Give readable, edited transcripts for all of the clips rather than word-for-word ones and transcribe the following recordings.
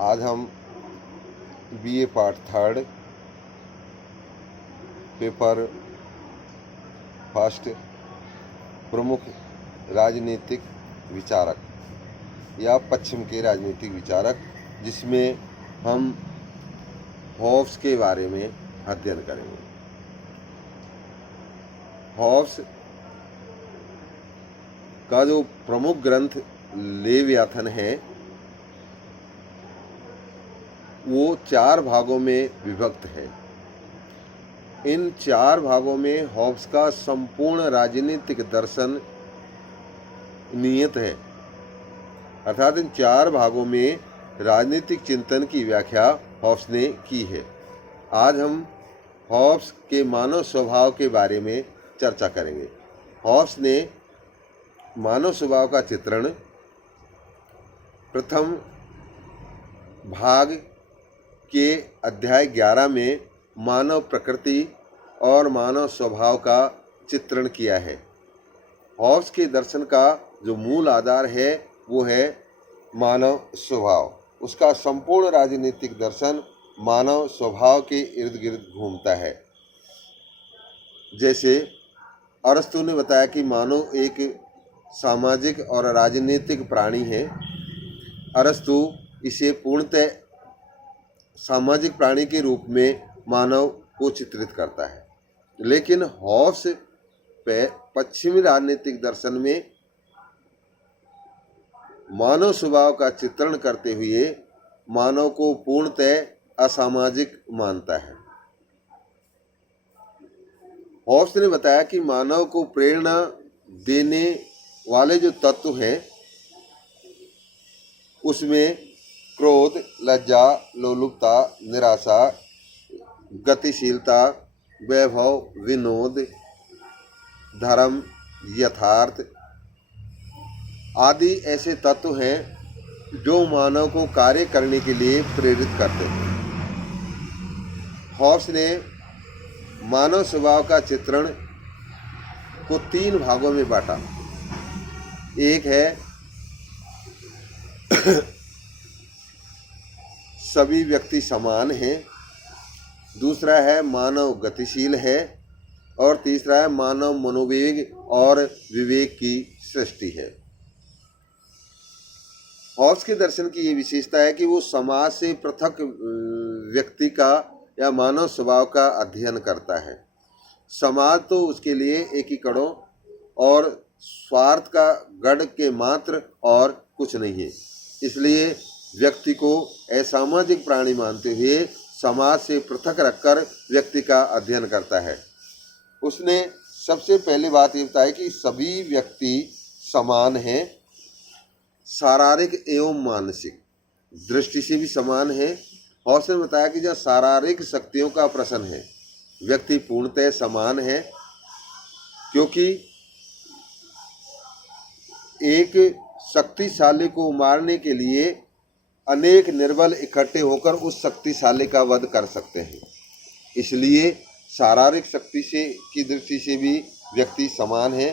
आज हम BA part third paper first प्रमुख राजनीतिक विचारक या पश्चिम के राजनीतिक विचारक, जिसमें हम हॉब्स के बारे में अध्ययन करेंगे। हॉब्स का जो प्रमुख ग्रंथ लेवियाथन है वो 4 भागों में विभक्त है। इन 4 भागों में हॉब्स का संपूर्ण राजनीतिक दर्शन निहित है, अर्थात इन 4 भागों में राजनीतिक चिंतन की व्याख्या हॉब्स ने की है। आज हम हॉब्स के मानव स्वभाव के बारे में चर्चा करेंगे। हॉब्स ने मानव स्वभाव का चित्रण प्रथम भाग के अध्याय 11 में मानव प्रकृति और मानव स्वभाव का चित्रण किया है। हॉब्स के दर्शन का जो मूल आधार है वो है मानव स्वभाव। उसका संपूर्ण राजनीतिक दर्शन मानव स्वभाव के इर्द गिर्द घूमता है। जैसे अरस्तु ने बताया कि मानव एक सामाजिक और राजनीतिक प्राणी है। अरस्तु इसे पूर्णतः सामाजिक प्राणी के रूप में मानव को चित्रित करता है, लेकिन हॉब्स पश्चिमी राजनीतिक दर्शन में मानव स्वभाव का चित्रण करते हुए मानव को पूर्णतः असामाजिक मानता है। हॉब्स ने बताया कि मानव को प्रेरणा देने वाले जो तत्व हैं उसमें क्रोध, लज्जा, लोलुपता, निराशा, गतिशीलता, वैभव, विनोद, धर्म, यथार्थ आदि ऐसे तत्व हैं जो मानव को कार्य करने के लिए प्रेरित करते हैं। हॉब्स ने मानव स्वभाव का चित्रण को 3 भागों में बांटा। एक है सभी व्यक्ति समान हैं, दूसरा है मानव गतिशील है और तीसरा है मानव मनोवेग और विवेक की सृष्टि है। हॉब्स के दर्शन की ये विशेषता है कि वो समाज से पृथक व्यक्ति का या मानव स्वभाव का अध्ययन करता है। समाज तो उसके लिए एकीकरणों और स्वार्थ का गढ़ के मात्र और कुछ नहीं है, इसलिए व्यक्ति को असामाजिक प्राणी मानते हुए समाज से पृथक रखकर व्यक्ति का अध्ययन करता है। उसने सबसे पहली बात ये बताई कि सभी व्यक्ति समान हैं, शारीरिक एवं मानसिक दृष्टि से भी समान है। हॉब्स ने बताया कि जहाँ शारीरिक शक्तियों का प्रश्न है व्यक्ति पूर्णतः समान है, क्योंकि एक शक्तिशाली को मारने के लिए अनेक निर्बल इकट्ठे होकर उस शक्तिशाली का वध कर सकते हैं। इसलिए शारीरिक शक्ति से की दृष्टि से भी व्यक्ति समान है।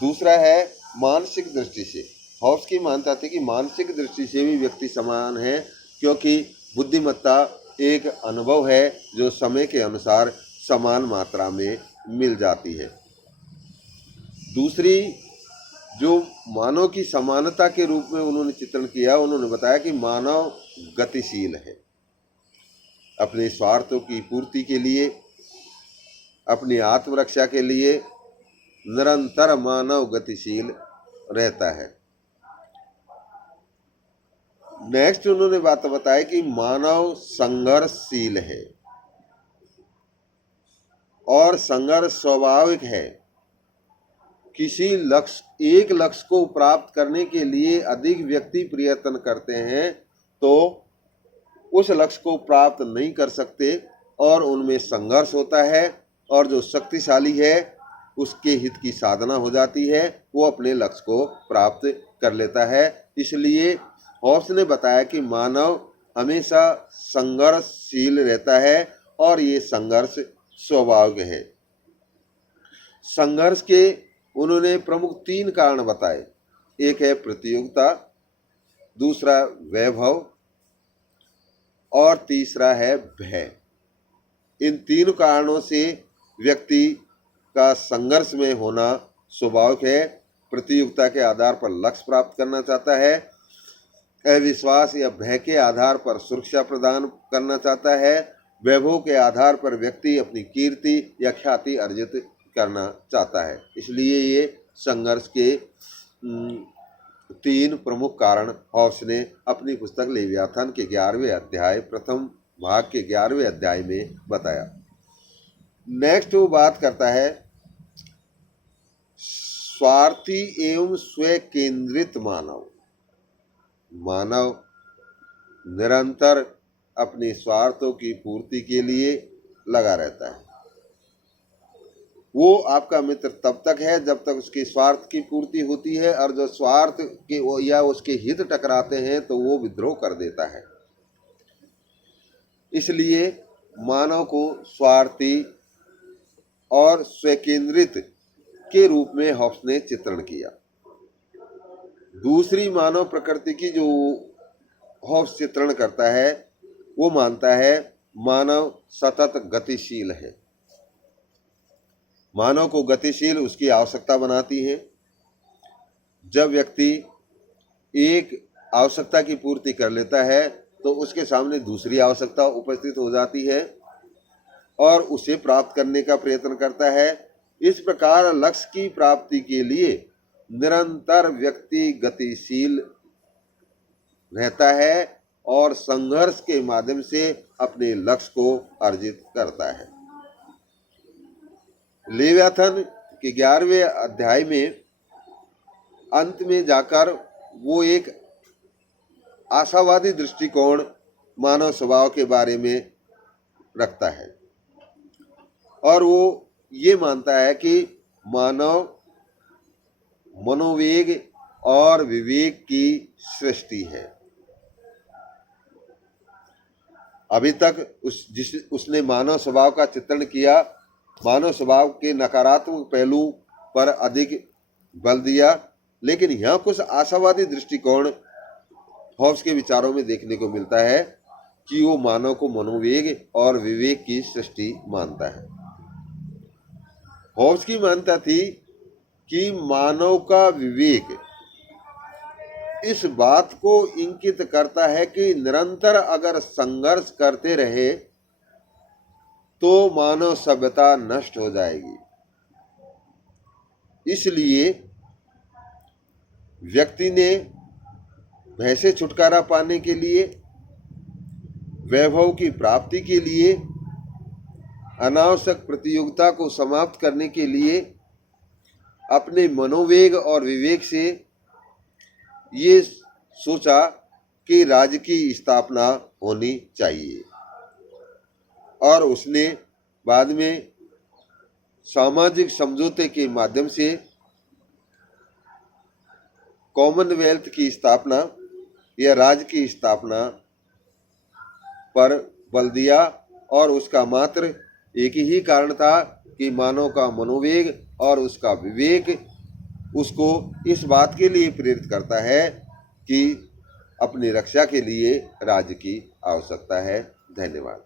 दूसरा है मानसिक दृष्टि से। हॉब्स की मान्यता थी कि मानसिक दृष्टि से भी व्यक्ति समान है, क्योंकि बुद्धिमत्ता एक अनुभव है जो समय के अनुसार समान मात्रा में मिल जाती है। दूसरी जो मानव की समानता के रूप में उन्होंने चित्रण किया, उन्होंने बताया कि मानव गतिशील है, अपने स्वार्थों की पूर्ति के लिए, अपनी आत्मरक्षा के लिए निरंतर मानव गतिशील रहता है। नेक्स्ट उन्होंने बात बताई कि मानव संघर्षशील है और संघर्ष स्वाभाविक है। किसी एक लक्ष्य को प्राप्त करने के लिए अधिक व्यक्ति प्रयत्न करते हैं तो उस लक्ष्य को प्राप्त नहीं कर सकते और उनमें संघर्ष होता है, और जो शक्तिशाली है उसके हित की साधना हो जाती है, वो अपने लक्ष्य को प्राप्त कर लेता है। इसलिए हॉब्स ने बताया कि मानव हमेशा संघर्षशील रहता है और ये संघर्ष स्वाभाविक है। संघर्ष के उन्होंने प्रमुख 3 कारण बताए। एक है प्रतियोगिता, दूसरा वैभव और तीसरा है भय। इन तीन कारणों से व्यक्ति का संघर्ष में होना स्वाभाविक है। प्रतियोगिता के आधार पर लक्ष्य प्राप्त करना चाहता है, अविश्वास या भय के आधार पर सुरक्षा प्रदान करना चाहता है, वैभव के आधार पर व्यक्ति अपनी कीर्ति या ख्याति अर्जित करना चाहता है। इसलिए ये संघर्ष के तीन प्रमुख कारण हॉब्स ने अपनी पुस्तक लेवियाथन के 11वें अध्याय प्रथम भाग के 11वें अध्याय में बताया। नेक्स्ट वो बात करता है स्वार्थी एवं स्व केंद्रित मानव। मानव निरंतर अपने स्वार्थों की पूर्ति के लिए लगा रहता है। वो आपका मित्र तब तक है जब तक उसके स्वार्थ की पूर्ति होती है, और जो स्वार्थ के या उसके हित टकराते हैं तो वो विद्रोह कर देता है। इसलिए मानव को स्वार्थी और स्वकेंद्रित के रूप में हॉब्स ने चित्रण किया। दूसरी मानव प्रकृति की जो हॉब्स चित्रण करता है वो मानता है मानव सतत गतिशील है। मानव को गतिशील उसकी आवश्यकता बनाती है। जब व्यक्ति एक आवश्यकता की पूर्ति कर लेता है तो उसके सामने दूसरी आवश्यकता उपस्थित हो जाती है और उसे प्राप्त करने का प्रयत्न करता है। इस प्रकार लक्ष्य की प्राप्ति के लिए निरंतर व्यक्ति गतिशील रहता है और संघर्ष के माध्यम से अपने लक्ष्य को अर्जित करता है। लेवियाथन के 11वें अध्याय में अंत में जाकर वो एक आशावादी दृष्टिकोण मानव स्वभाव के बारे में रखता है और वो ये मानता है कि मानव मनोवेग और विवेक की सृष्टि है। अभी तक उसने मानव स्वभाव का चित्रण किया, मानव स्वभाव के नकारात्मक पहलू पर अधिक बल दिया, लेकिन यहाँ कुछ आशावादी दृष्टिकोण हॉब्स के विचारों में देखने को मिलता है कि वो मानव को मनोवेग और विवेक की सृष्टि मानता है। हॉब्स की मान्यता थी कि मानव का विवेक इस बात को इंगित करता है कि निरंतर अगर संघर्ष करते रहे तो मानव सभ्यता नष्ट हो जाएगी। इसलिए व्यक्ति ने भय से छुटकारा पाने के लिए, वैभव की प्राप्ति के लिए, अनावश्यक प्रतियोगिता को समाप्त करने के लिए अपने मनोवेग और विवेक से ये सोचा कि राज्य की स्थापना होनी चाहिए, और उसने बाद में सामाजिक समझौते के माध्यम से कॉमनवेल्थ की स्थापना या राज्य की स्थापना पर बल दिया, और उसका मात्र एक ही कारण था कि मानव का मनोवेग और उसका विवेक उसको इस बात के लिए प्रेरित करता है कि अपनी रक्षा के लिए राज्य की आवश्यकता है। धन्यवाद।